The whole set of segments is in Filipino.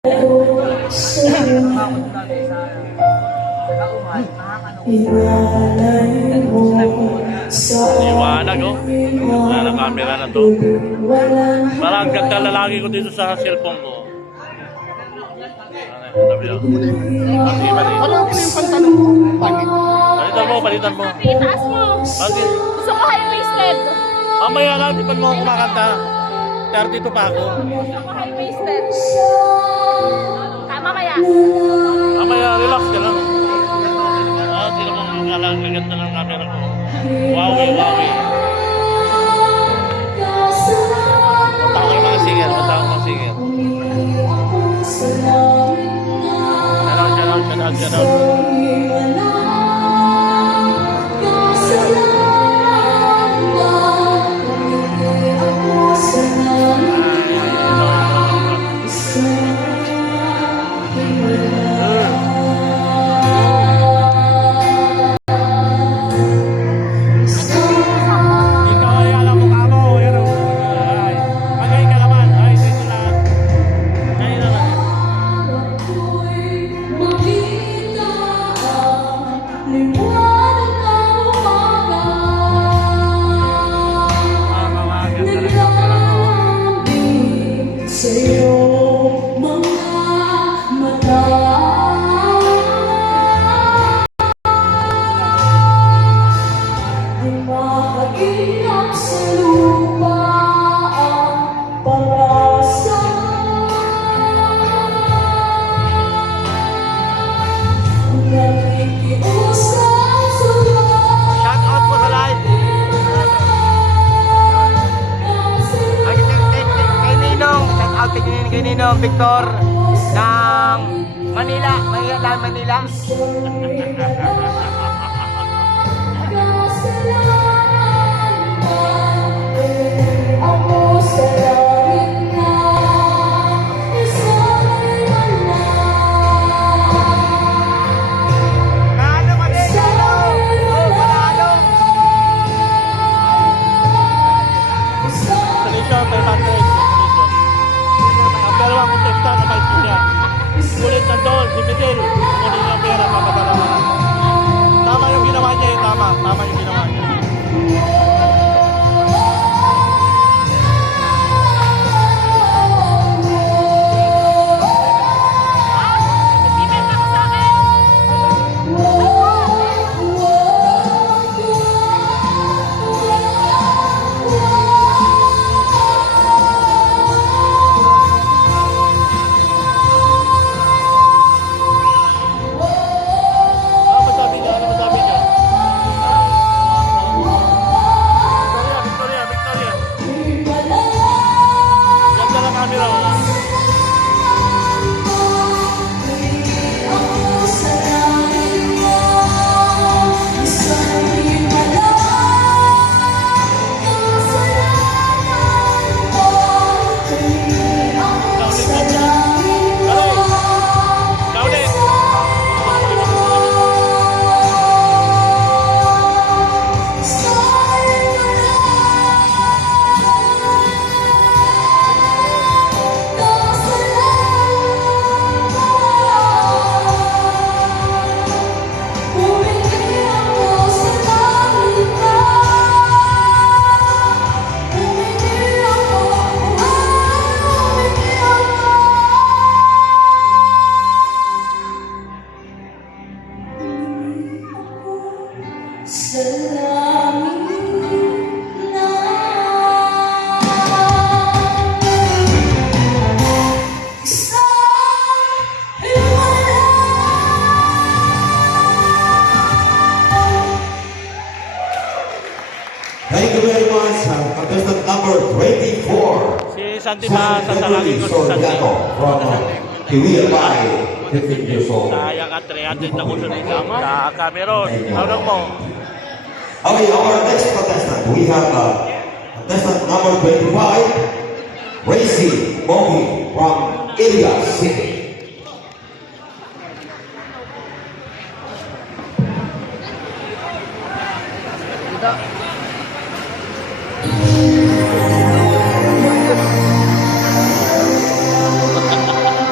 Liwanag, oh. Wala na camera na to. Parang ganda lalaki ko dito sa cellphone ko. Palitan mo. Itaas mo. Bakit? Gusto ko high-waisted. Mamaya lang, di pa mo kumakanta. 32 pa ako. Gusto ko high-waisted. Mamaya. Mamaya, relax ka lang. Hindi naman kaganda ng camera ko. Wawi. Punta ko yung mga singer. Shout out. Kay Ninong Victor ng Manila. Kulit na doon, si Miguel. Kunin yung pera, papadala na. Tama yung ginawa niya, tama yung ginawa niya. Thank you very much, contestant number 24. Si Santi ba sasalangin ko si Santi? From Kiwiapay, 15 years old. Sayang at 300 na kuso ni Cameron. Hawak mo. Okay, our next contestant, we have contestant number 25, Racy Mogi from Ilias City.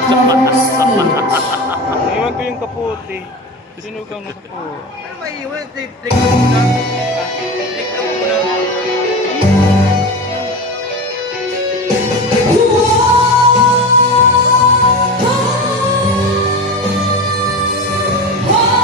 Sama Iwan ko yung kaputi. Sinugang ng kaputi. Ay, maiwan. Trick mo muna. Trick mo muna.